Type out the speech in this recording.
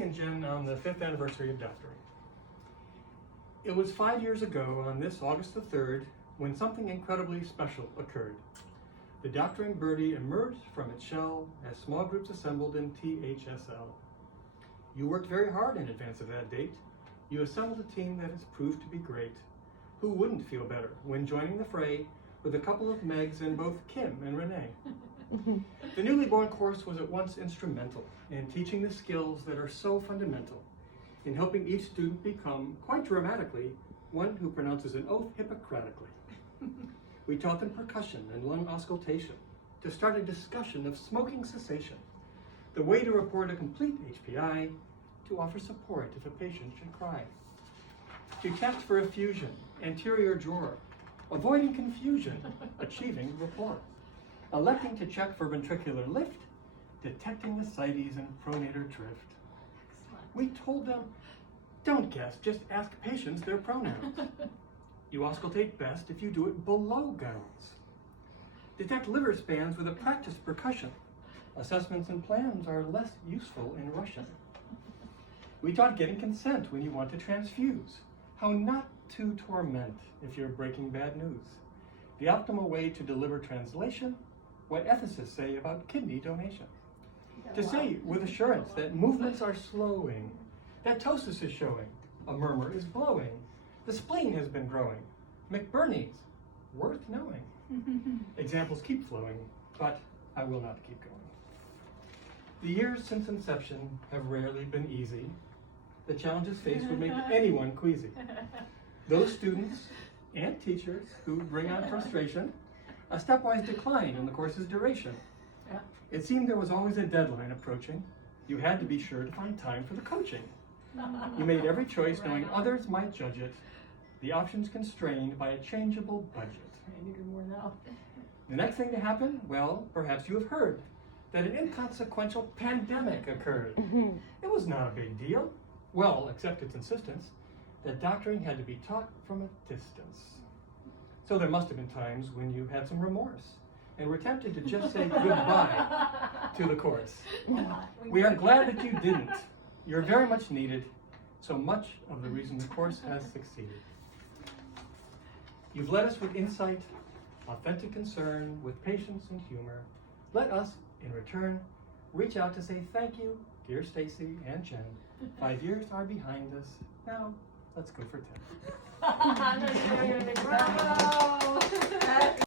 Stacy and Jen on the 5th anniversary of doctoring. It was 5 years ago on this August the 3rd when something incredibly special occurred. The doctoring birdie emerged from its shell as small groups assembled in THSL. You worked very hard in advance of that date. You assembled a team that has proved to be great. Who wouldn't feel better when joining the fray with a couple of Megs and both Kim and Renee? The newly born course was at once instrumental in teaching the skills that are so fundamental, in helping each student become, quite dramatically, one who pronounces an oath hippocratically. We taught them percussion and lung auscultation, to start a discussion of smoking cessation, the way to report a complete HPI, to offer support if a patient should cry, to test for effusion, anterior drawer, avoiding confusion, achieving rapport, electing to check for ventricular lift, detecting ascites and pronator drift. We told them, don't guess, just ask patients their pronouns. You auscultate best if you do it below gowns. Detect liver spans with a practiced percussion. Assessments and plans are less useful in Russian. We taught getting consent when you want to transfuse, how not to torment if you're breaking bad news, the optimal way to deliver translation, what ethicists say about kidney donation, to say with assurance that movements are slowing, that ptosis is showing, a murmur is blowing, the spleen has been growing, McBurney's, worth knowing. Examples keep flowing, but I will not keep going. The years since inception have rarely been easy. The challenges faced would make anyone queasy. Those students and teachers who bring on frustration, a stepwise decline in the course's duration. It seemed there was always a deadline approaching. You had to be sure to find time for the coaching. You made every choice knowing others might judge it, the options constrained by a changeable budget. I need more now. The next thing to happen, well, perhaps you have heard that an inconsequential pandemic occurred. It was not a big deal. Well, except its insistence that doctoring had to be taught from a distance. So there must have been times when you had some remorse and were tempted to just say goodbye to the course. We are glad that you didn't. You're very much needed, so much of the reason the course has succeeded. You've led us with insight, authentic concern, with patience and humor. Let us, in return, reach out to say thank you, dear Stacy and Jen. 5 years are behind us. Now, let's go for 10. Bravo!